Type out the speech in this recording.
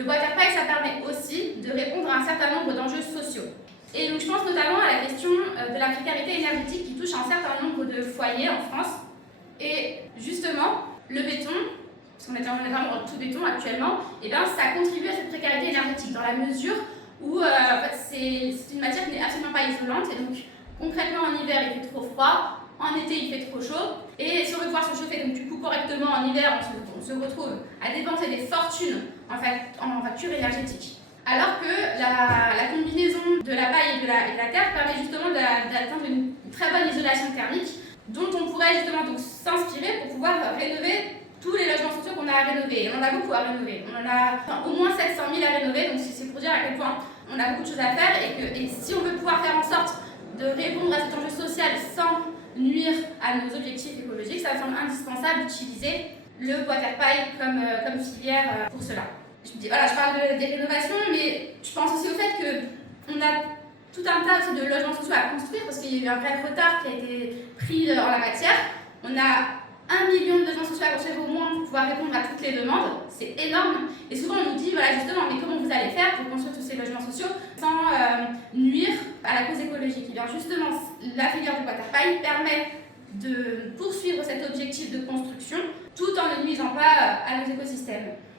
Le bois terre paille, ça permet aussi de répondre à un certain nombre d'enjeux sociaux. Et donc je pense notamment à la question de la précarité énergétique qui touche un certain nombre de foyers en France. Et justement, le béton, parce qu'on est vraiment dans tout béton actuellement, et bien ça contribue à cette précarité énergétique dans la mesure où en fait, c'est une matière qui n'est absolument pas isolante. Et donc concrètement en hiver il fait trop froid, en été il fait trop chaud. Et si on veut pouvoir se chauffer donc, du coup correctement en hiver, on se retrouve à dépenser des fortunes en facture énergétique. Alors que la combinaison de la paille et de la terre permet justement d'atteindre une très bonne isolation thermique dont on pourrait justement s'inspirer pour pouvoir rénover tous les logements sociaux qu'on a à rénover. Et on en a beaucoup à rénover. On en a au moins 700 000 à rénover, donc c'est pour dire à quel point on a beaucoup de choses à faire et si on veut pouvoir faire en sorte de répondre à cet enjeu social sans nuire à nos objectifs écologiques, ça me semble indispensable d'utiliser le bois terre paille comme filière pour cela. Je me dis, voilà, je parle des rénovations, mais je pense aussi au fait qu'on a tout un tas aussi de logements sociaux à construire parce qu'il y a eu un vrai retard qui a été pris en la matière. On a 1 million de logements sociaux à construire au moins pour pouvoir répondre à toutes les demandes. C'est énorme. Et souvent on nous dit, voilà, justement, mais comment vous allez faire pour construire tous ces logements sociaux sans nuire à la cause écologique? Et bien justement, la filière du bois terre paille permet de poursuivre cet objectif de construction tout en ne nuisant pas à nos écosystèmes.